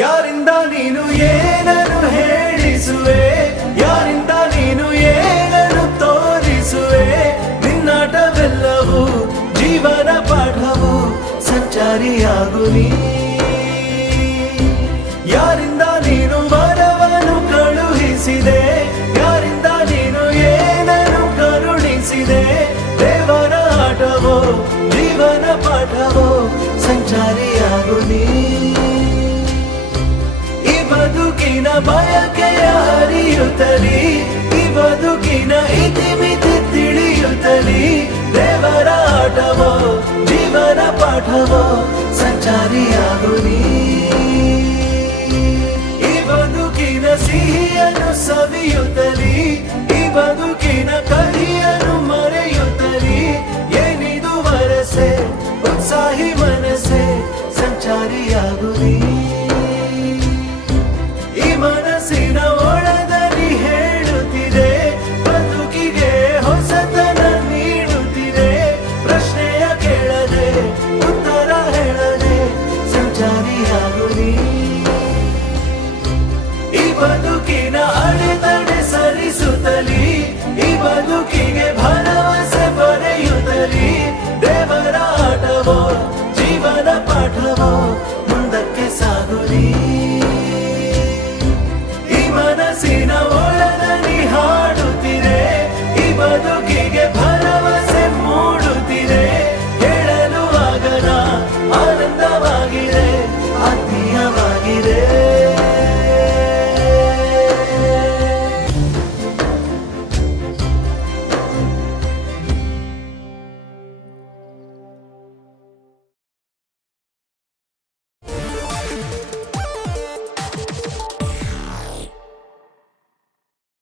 ಯಾರಿಂದ ನೀನು ಏನನ್ನು ಹೇಳಿಸುವೆ, ಯಾರಿಂದ ನೀನು ಏನನ್ನು ತೋರಿಸುವೆ, ನಿನ್ನಾಟವೆಲ್ಲವೂ ಜೀವನ ಪಾಠವು ಸಂಚಾರಿಯಾಗು ನೀ. ಯಾರಿಂದ ನೀನು ವರವನ್ನು ಕಳುಹಿಸಿದೆ, ಯಾರಿಂದ ನೀನು ಏನನ್ನು ಕರುಣಿಸಿದೆ, ದೇವರ ಆಟವೋ ಜೀವನ ಪಾಠವೋ ಸಂಚಾರಿಯಾಗು ನೀ. ಈ ಬದುಕಿನ ಬಯಕೆಯ ಹರಿಯುತ್ತಲಿ, ಈ ಬದುಕಿನ ಇತಿಮಿತಿ ತಿಳಿಯುತ್ತಲಿ, ದೇವರ ಆಟವೋ ಜೀವನ ಪಾಠವೋ ಸಂಚಾರಿಯಾಗು ನೀ. ಈ ಬದುಕಿನ ಸಿಹಿಯನ್ನು ಸವಿಯುತ್ತಲಿ, ಈ ಬದುಕಿನ ಕಹಿಯನ್ನು ಮರೆಯುತ್ತಲಿ, ಏನಿದು ವರಸೆ ಉತ್ಸಾಹಿ ಮನಸ್ಸೆ ಸಂಚಾರಿಯಾಗು ನೀ. ಈ ಮನಸ್ಸಿನ ಒಳದಲ್ಲಿ ಹೇಳುತ್ತಿದೆ, ಬದುಕಿಗೆ ಹೊಸತನ ನೀಡುತ್ತಿದೆ, ಪ್ರಶ್ನೆಯ ಕೇಳದೆ ಉತ್ತರ ಹೇಳದೆ ಸಂಚಾರಿಯಾಗು ನೀ. ಈ ಬದುಕಿನ ಅಡೆತಡೆ ಸರಿಸುತ್ತಲಿ, ಈ ಬದುಕಿಗೆ ಭರವಸೆ ಬರೆಯುತ್ತಲಿ, ದೇವರ ಆಟವೋ ಜೀವನ ಪಾಠವೋ ಮುಂದಕ್ಕೆ ಸಾಗು ನೀ. ಈ ಮನಸ್ಸಿನ ಒಳದಲ್ಲಿ ಹಾಡುತ್ತಿದೆ, ಈ ಬದುಕಿಗೆ ಭರವಸೆ ಮೂಡುತ್ತಿದೆ, ಹೇಳಲು ಆಗದ ಆನಂದವಾಗಿದೆ, ಆತ್ಮೀಯವಾಗಿದೆ.